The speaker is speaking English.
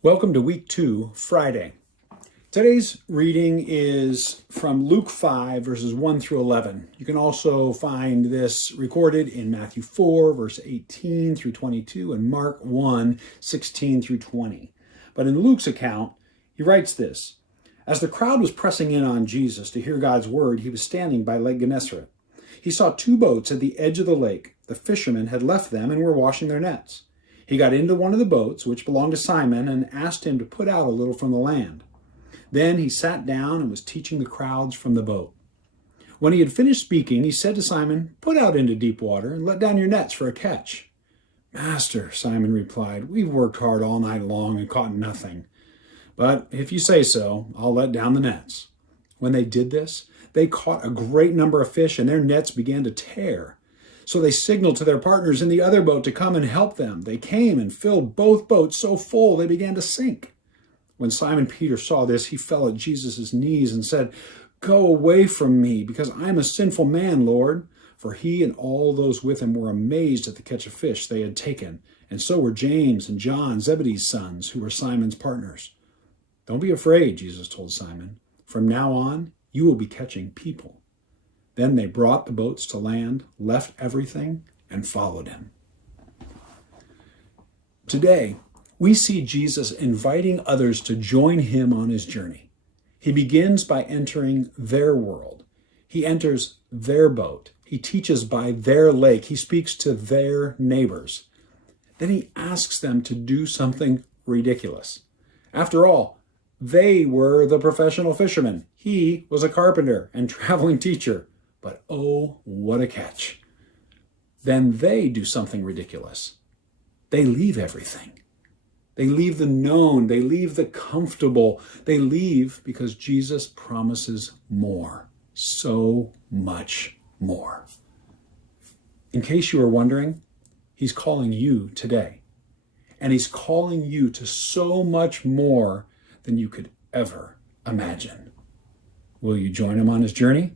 Welcome to week 2, Friday. Today's reading is from Luke 5, verses 1 through 11. You can also find this recorded in Matthew 4, verse 18 through 22, and Mark 1, 16 through 20. But in Luke's account, he writes this: As the crowd was pressing in on Jesus to hear God's word, he was standing by Lake Gennesaret. He saw 2 boats at the edge of the lake. The fishermen had left them and were washing their nets. He got into one of the boats, which belonged to Simon, and asked him to put out a little from the land. Then he sat down and was teaching the crowds from the boat. When he had finished speaking, he said to Simon, "Put out into deep water and let down your nets for a catch." "Master," Simon replied, "we've worked hard all night long and caught nothing. But if you say so, I'll let down the nets." When they did this, they caught a great number of fish, and their nets began to tear. So they signaled to their partners in the other boat to come and help them. They came and filled both boats so full they began to sink. When Simon Peter saw this, he fell at Jesus' knees and said, "Go away from me, because I am a sinful man, Lord." For he and all those with him were amazed at the catch of fish they had taken, and so were James and John, Zebedee's sons, who were Simon's partners. "Don't be afraid," Jesus told Simon. "From now on, you will be catching people." Then they brought the boats to land, left everything, and followed him. Today, we see Jesus inviting others to join him on his journey. He begins by entering their world. He enters their boat. He teaches by their lake. He speaks to their neighbors. Then he asks them to do something ridiculous. After all, they were the professional fishermen. He was a carpenter and traveling teacher. But oh, what a catch. Then they do something ridiculous. They leave everything. They leave the known. They leave the comfortable. They leave because Jesus promises more. So much more. In case you were wondering, he's calling you today. And he's calling you to so much more than you could ever imagine. Will you join him on his journey?